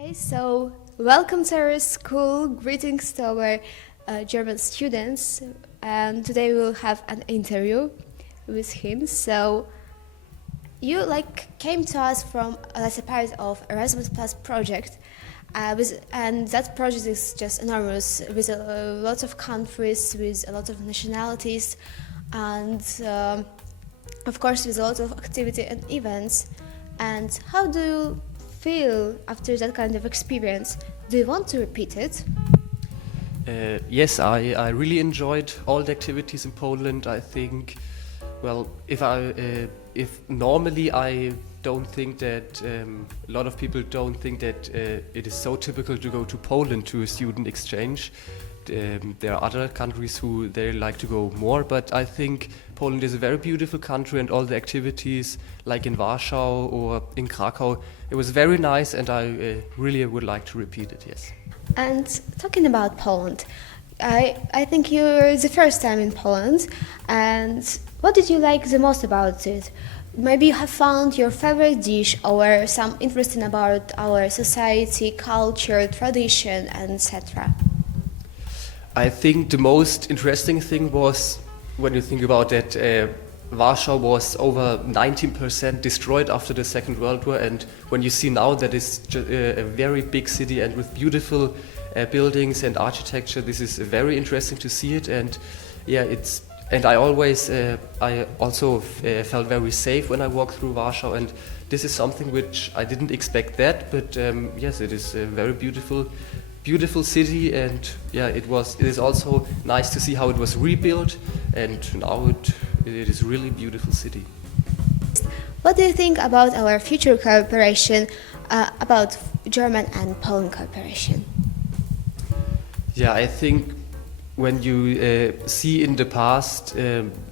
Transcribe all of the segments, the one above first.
Okay, so welcome to our school. Greetings to our German students. And today we'll have an interview with him. So you came to us from as a part of Erasmus Plus project, and that project is just enormous with a lot of countries, with a lot of nationalities, and of course with a lot of activity and events. And how do you feel after that kind of experience? Do you want to repeat it? Yes, I really enjoyed all the activities in Poland. I think, well, if normally I don't think that a lot of people don't think that it is so typical to go to Poland to a student exchange. There are other countries who they like to go more, but I think Poland is a very beautiful country, and all the activities like in Warsaw or in Krakow, it was very nice, and I really would like to repeat it, yes. And talking about Poland, I think you're the first time in Poland, and what did you like the most about it? Maybe you have found your favorite dish or some interesting about our society, culture, tradition, etc. I think the most interesting thing was when you think about that Warsaw was over 19% destroyed after the Second World War, and when you see now that it's a very big city and with beautiful buildings and architecture, this is very interesting to see it. And yeah, and I also felt very safe when I walked through Warsaw, and this is something which I didn't expect that, but yes, it is a very beautiful city, and yeah, it is also nice to see how it was rebuilt, and now it is really a beautiful city. What do you think about our future cooperation, about German and Poland cooperation? Yeah, I think when you see in the past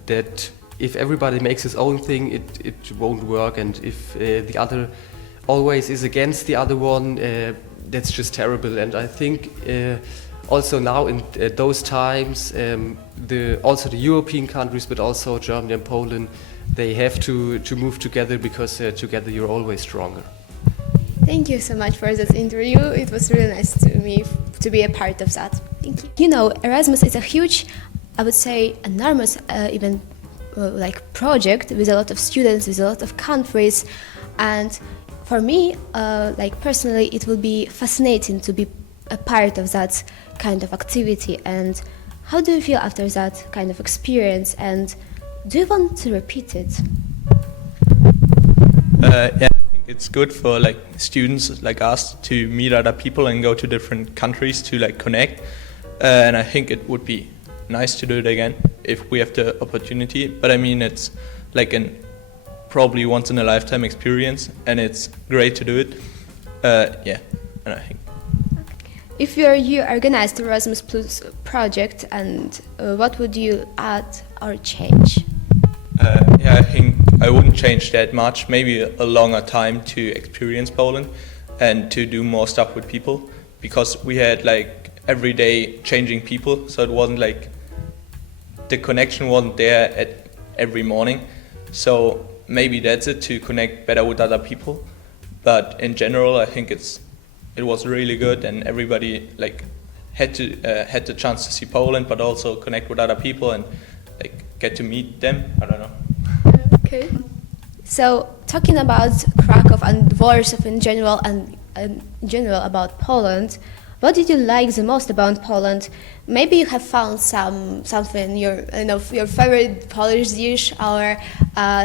that if everybody makes his own thing, it won't work, and if the other always is against the other one, that's just terrible. And I think also now in those times, also the European countries, but also Germany and Poland, they have to move together, because together you're always stronger. Thank you so much for this interview. It was really nice to me to be a part of that. Thank you. You know, Erasmus is a huge, I would say, enormous even project with a lot of students, with a lot of countries, and for me, personally, it will be fascinating to be a part of that kind of activity. And how do you feel after that kind of experience? And do you want to repeat it? Yeah, I think it's good for students like us to meet other people and go to different countries to connect. And I think it would be nice to do it again if we have the opportunity. But I mean, it's an probably once in a lifetime experience, and it's great to do it. Yeah, and I think. If you organized the Erasmus Plus project, and what would you add or change? Yeah, I think I wouldn't change that much. Maybe a longer time to experience Poland and to do more stuff with people, because we had every day changing people, so it wasn't the connection wasn't there at every morning. So maybe that's it, to connect better with other people. But in general, I think it was really good, and everybody had the chance to see Poland, but also connect with other people and get to meet them. I don't know. Okay. So talking about Krakow and Warsaw in general, and in general about Poland, what did you like the most about Poland? Maybe you have found something your favorite Polish dish, or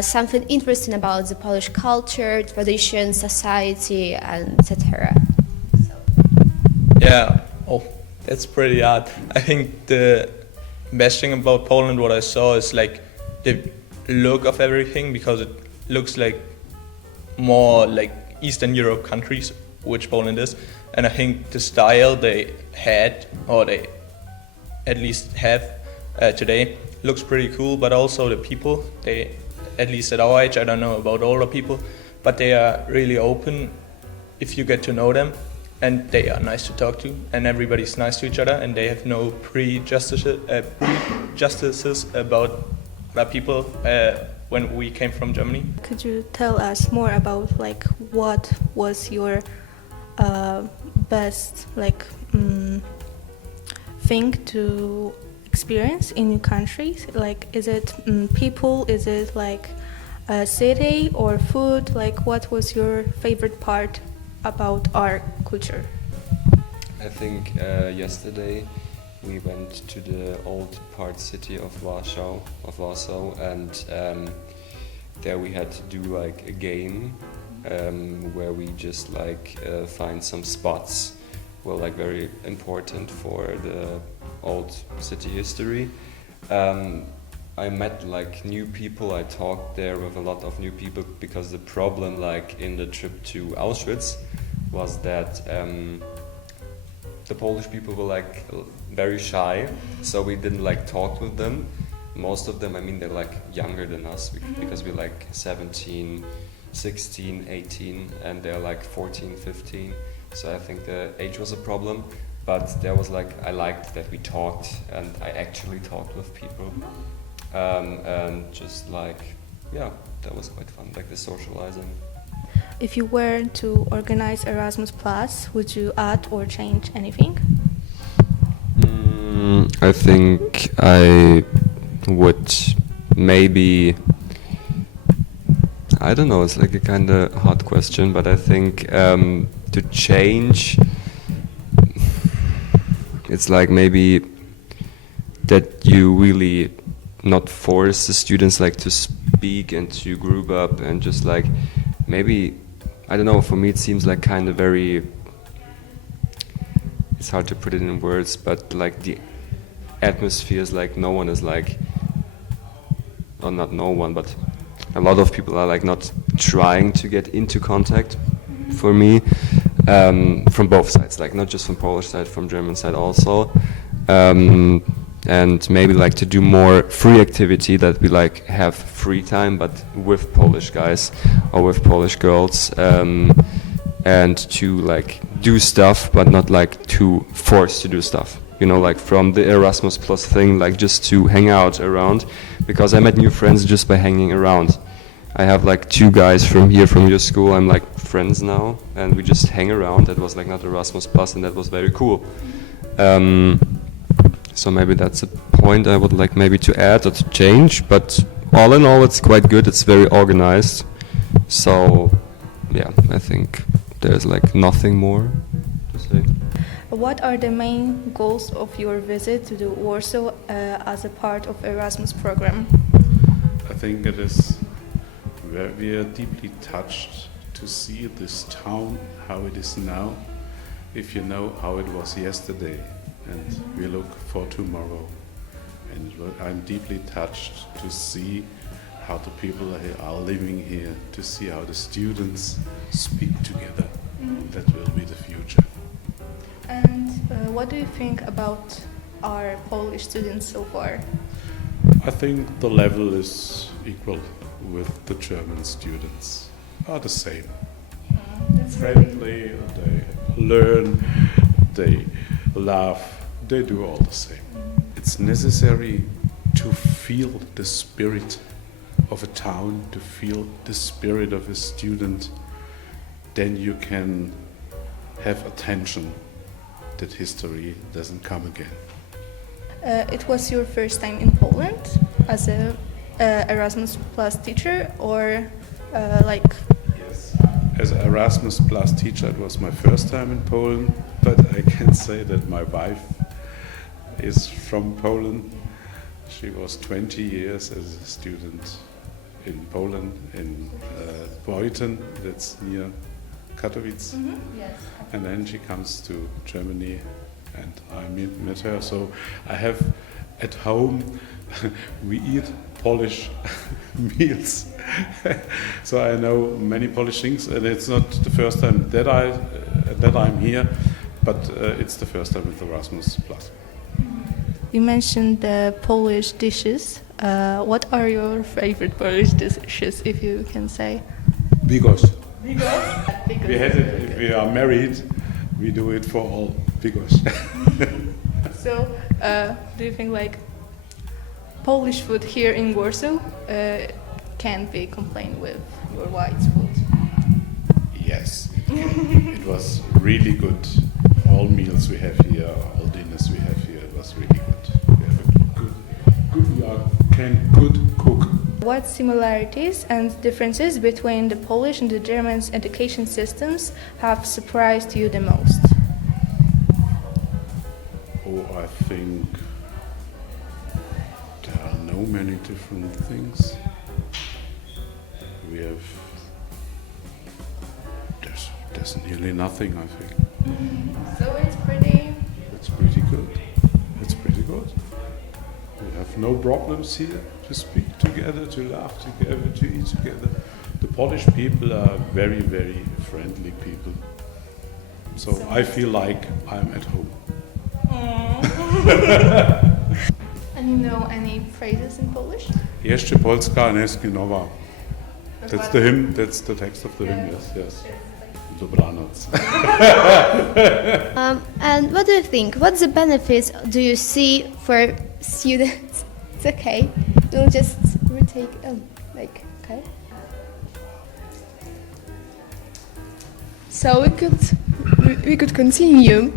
something interesting about the Polish culture, tradition, society, and etc. Yeah. Oh, that's pretty hard. I think the best thing about Poland, what I saw, is the look of everything, because it looks more like Eastern Europe countries, which Poland is. And I think the style they had, or they at least have today, looks pretty cool. But also the people, they, at least at our age, I don't know about older people, but they are really open if you get to know them, and they are nice to talk to, and everybody's nice to each other, and they have no prejudices about other people when we came from Germany. Could you tell us more about what was your best thing to experience in new countries? Like, is it people? Is it like a city or food? Like, what was your favorite part about our culture? I think yesterday we went to the old part city of Warsaw, and there we had to do like a game where we just find some spots were like very important for the old city history. I met like new people. I talked there with a lot of new people because the problem like in the trip to Auschwitz was that the Polish people were like very shy, so we didn't like talk with them. Most of them, I mean, they're like younger than us because we're like 17, 16, 18, and they're like 14, 15. So I think the age was a problem, but there was like, I liked that we talked, and I actually talked with people. And just like, yeah, that was quite fun, like the socializing. If you were to organize Erasmus Plus, would you add or change anything? I think I would maybe, I don't know, it's like a kind of hard question, but I think to change, it's like maybe that you really not force the students like to speak and to group up and just like maybe, I don't know, for me it seems like kind of very, it's hard to put it in words, but like the atmosphere is like no one is like, or not no one, but a lot of people are like not trying to get into contact for me, from both sides, like not just from Polish side, from German side also. And maybe like to do more free activity, that we like have free time, but with Polish guys or with Polish girls, and to like do stuff, but not like to force to do stuff. You know, like from the Erasmus Plus thing, like just to hang out around, because I met new friends just by hanging around. I have like 2 guys from here, from your school, I'm like friends now, and we just hang around. That was like not Erasmus Plus, and that was very cool. So maybe that's a point I would like maybe to add or to change, but all in all it's quite good, it's very organized. So yeah, I think there's like nothing more to say. What are the main goals of your visit to the Warsaw as a part of Erasmus program? I think it is where we are deeply touched to see this town, how it is now, if you know how it was yesterday. And we look for tomorrow. And I'm deeply touched to see how the people are living here, to see how the students speak together. That will be the future. And what do you think about our Polish students so far? I think the level is equal with the German students, are the same. That's Friendly, they learn, they laugh, they do all the same. It's necessary to feel the spirit of a town, to feel the spirit of a student, then you can have attention that history doesn't come again. It was your first time in Poland as a Erasmus Plus teacher, or Yes. As an Erasmus Plus teacher, it was my first time in Poland, but I can say that my wife is from Poland. She was 20 years as a student in Poland, in Beuthen, that's near Katowice. Yes. And then she comes to Germany and I met her. So I have at home, we eat Polish meals. So I know many Polish things, and it's not the first time that I'm here, but it's the first time with Erasmus Plus. You mentioned the Polish dishes. What are your favorite Polish dishes, if you can say? Bigos. Bigos? We had it, if we are married, we do it for all. Bigos. So, do you think like Polish food here in Warsaw can't be complained with your wife's food? Yes, It was really good. All meals we have here, all dinners we have here, it was really good. We have a good cook. What similarities and differences between the Polish and the German education systems have surprised you the most? Oh, I think there are no many different things. We have, there's nearly nothing, I think. So it's pretty... It's pretty good. It's pretty good. We have no problems here to speak together, to laugh together, to eat together. The Polish people are very, very friendly people. So I feel like I'm at home. And you know any phrases in Polish? Jeszcze Polska, Neski Nowa. That's the hymn, that's the text of the hymn, yes. Dobranoc. And what do you think? What the benefits do you see for students? It's okay. We'll just retake. Okay. So we could continue.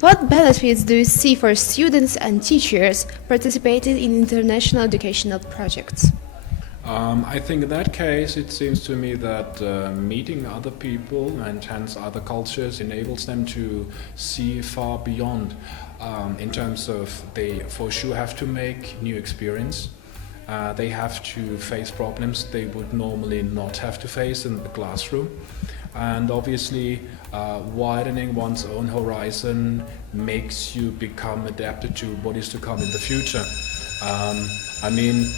What benefits do you see for students and teachers participating in international educational projects? I think in that case it seems to me that meeting other people and hence other cultures enables them to see far beyond in terms of they for sure have to make new experience. They have to face problems they would normally not have to face in the classroom. And obviously widening one's own horizon makes you become adapted to what is to come in the future. I mean,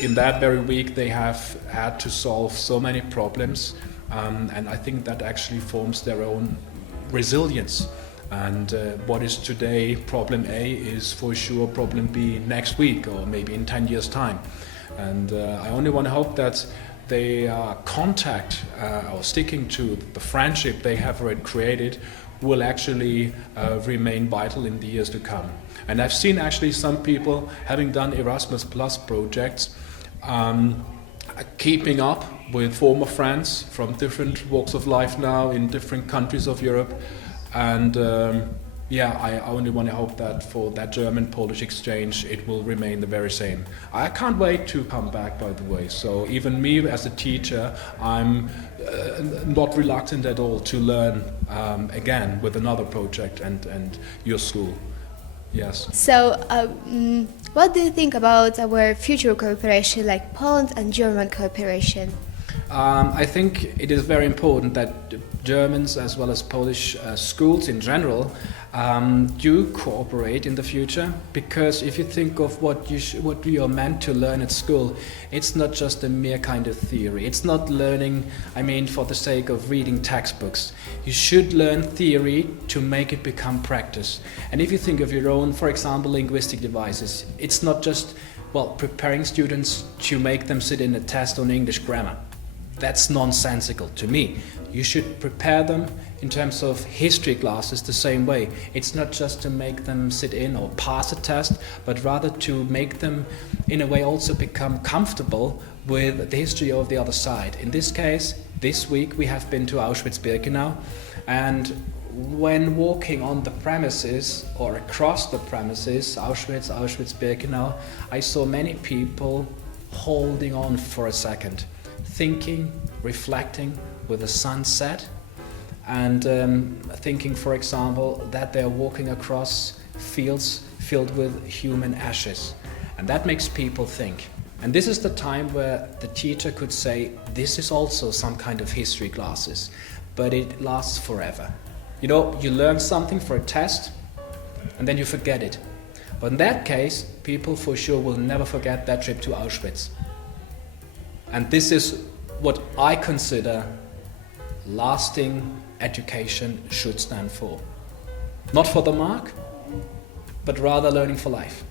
in that very week they have had to solve so many problems, and I think that actually forms their own resilience. And what is today problem A is for sure problem B next week or maybe in 10 years' time. And I only want to hope that they contact or sticking to the friendship they have already created will actually remain vital in the years to come. And I've seen actually some people having done Erasmus Plus projects keeping up with former friends from different walks of life now in different countries of Europe. And I only want to hope that for that German-Polish exchange it will remain the very same. I can't wait to come back, by the way. So even me as a teacher, I'm not reluctant at all to learn again with another project and your school. Yes. So, what do you think about our future cooperation, like Poland and German cooperation? I think it is very important that Germans as well as Polish schools in general do cooperate in the future, because if you think of what you are meant to learn at school, it's not just a mere kind of theory. It's not learning, I mean, for the sake of reading textbooks. You should learn theory to make it become practice. And if you think of your own, for example, linguistic devices, it's not just, preparing students to make them sit in a test on English grammar. That's nonsensical to me. You should prepare them in terms of history classes the same way. It's not just to make them sit in or pass a test, but rather to make them in a way also become comfortable with the history of the other side. In this case, this week we have been to Auschwitz-Birkenau, and when walking on the premises or across the premises, Auschwitz-Birkenau, I saw many people holding on for a second, thinking, reflecting with the sunset, and thinking, for example, that they're walking across fields filled with human ashes. And that makes people think. And this is the time where the teacher could say, this is also some kind of history classes, but it lasts forever. You know, you learn something for a test, and then you forget it. But in that case, people for sure will never forget that trip to Auschwitz. And this is what I consider lasting education should stand for. Not for the mark, but rather learning for life.